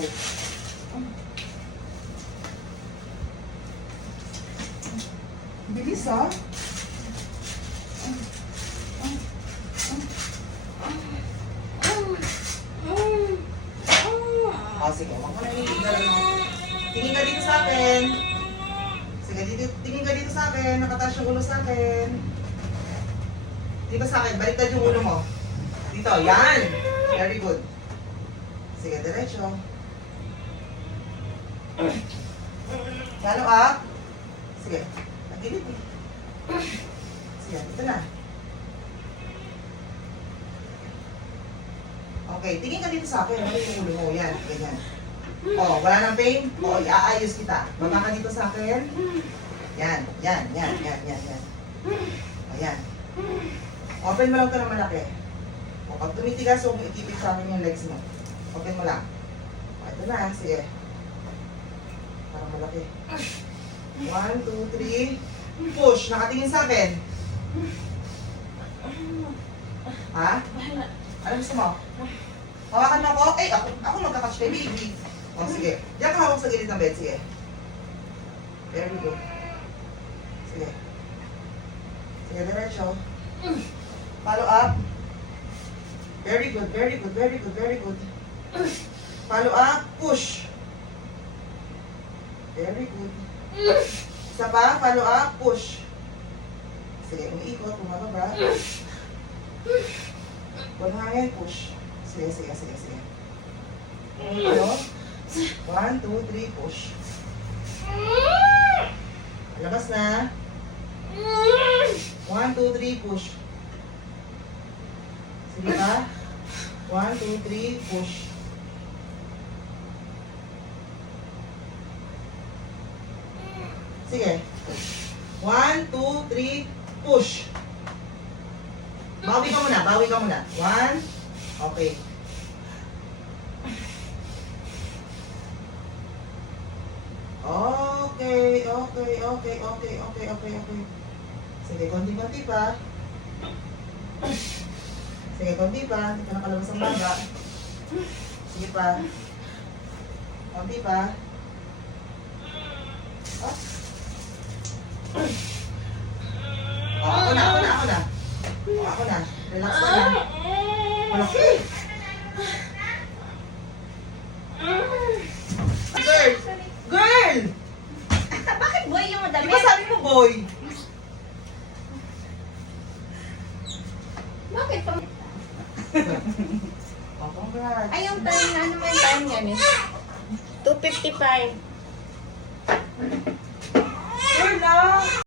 Okay. Bilis ha. Sige, huwag mo na hinihigal. Tingin ka dito sa akin. Sige, tingin ka dito sa akin. Nakataas yung ulo sa akin. Dito sa akin, baliktad yung ulo mo. Dito, yan. Very good. Sige, diretso. Follow up. Sige, nagilid eh. Sige, dito na. Okay, tingin ka dito sa akin. Balik yung ulo mo. Yan, ganyan. O, wala nang pain? O, iaayos kita. Baba ka dito sa akin. Yan, yan, yan, yan, yan, yan. Ayan. Open mo lang ito ng malaki. O, pag tumitigas, huwag mo ikipit sa akin yung legs mo. Open mo lang. O, ito na, sige. Parang malaki. 1, 2, 3. Push. Nakatingin sa akin. Ha? Ano gusto mo? Hawakan mo ako? Eh, ako magkakatch kay baby. O, sige. Diyan ka hawak sa gilid ng bed. Sige. Very good. Sige. Sige, diretso. Follow up. Very good, very good, very good, very good. Follow up. Push. Very good. Isa pa. Follow up. Push. Sige, umiikot. Bumababa. Huwag hangin. Push. Sige, sige, sige, sige. Ano? 1, 2, 3, push. Labas na. 1, 2, 3, push. Sige pa. 1, 2, 3, push. Sige. 1, 2, 3, push. Bawi ka muna, bawi ka muna. 1, okay. Okay, okay, okay, okay, okay, okay, okay. Sige, konti-konti pa. Sige, konti pa. Hindi ka nakalabas ang baga. Sige pa. Konti pa. Oh. Oh, ako na, ako na, ako na. Oh, ako na. Relax ka na. Malaki. Girl! Girl! Bakit boy yung Di madami? ba sabi mo, boy? Bakit pa? Oh, congrats. Ay, yung time na, ano may time yan eh? 2:55.